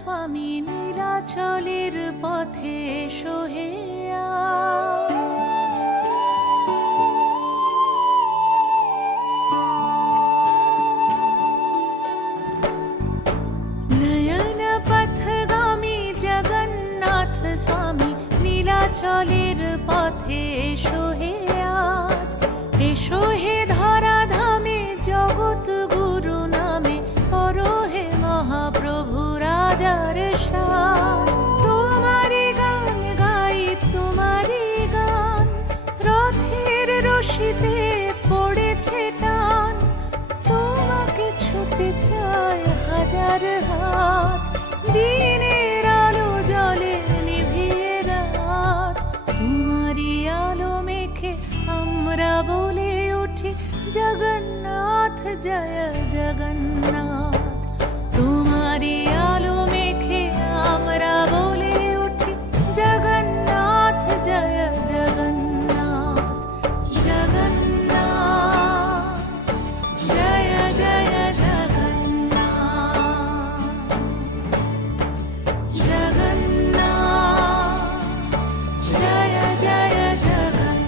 স্বামী নীলাচলের পথে এসো হে আজ। নয়ন পথগামী জগন্নাথ স্বামী নীলাচলের পথে এসো হে আজ। এসো হে ধরাধামে জগৎ গুরু নামে করো হে মহাপ্রভু রাজার সাজ। তোমারি গান গাই তোমারি গান, রথের রশিতে পড়েছে টান। তোমাকে ছুতে চায় হাজার হাত, দিনের আলো জলে নিভিয়ে রাত। তোমারি আলো মেখে আমরা বলে উঠি জগন্নাথ জয় জগন্নাথ। তোমারি আলো মেখে আমরা বলে উঠি জগন্নাথ জয় জগন্নাথ। জগন্নাথ জয় জয় জগন্নাথ। জগন্নাথ জয় জয় জগন্নাথ।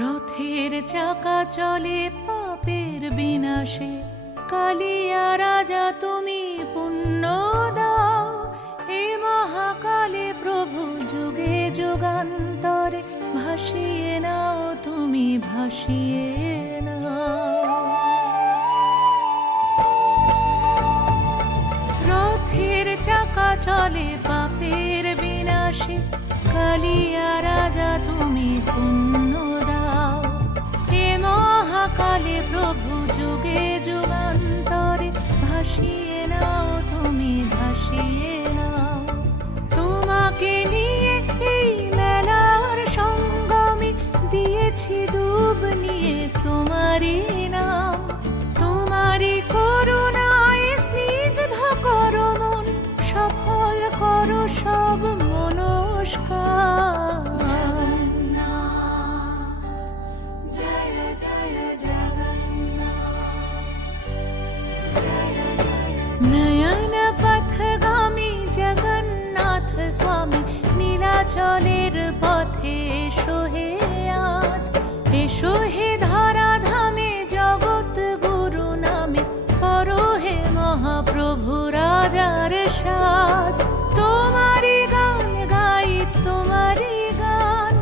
রথের চাকা চলে পাপের বিনাশে, কালিয়া রাজা তুমি পুণ্য দাও। হে মহাকালে প্রভু যুগে যুগান্তরে ভাসিয়ে নাও তুমি ভাসিয়ে নাও। রথের চাকা চলে পাপের বিনাশে, কালিয়া রাজা তুমি পুণ্য দাও। হে মহাকালে প্রভু যুগে যুগান্তরে ভাসিয়ে নাও তুমি ভাসিয়ে নাও। তোমাকে নিয়ে এই মেলার সঙ্গমে দিয়েছি ডুব নিয়ে তোমারই নাম। তোমারই করুণায় স্নিগ্ধ করো মন, সফল করো সব মনস্কার। নয়ন পথগামী জগন্নাথ স্বামী নীলাচলের পথে এসো হে আজ। এসো হে ধরাধামে জগৎ গুরু নামে করো হে মহাপ্রভু রাজার সাজ। তোমারি গান গাই তোমারি গান,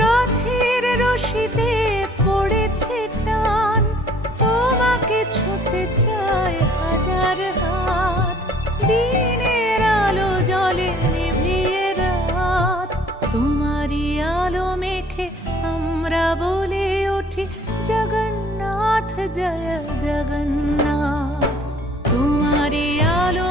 রথের রশিতে পড়েছে টান। তোমাকে ছুতে চায় হাজার হাত, দিনের আলো জলে নিভিয়ে রাত। তোমারি আলো মেখে আমরা বলে উঠি জগন্নাথ জয় জগন্নাথ। তোমারি আলো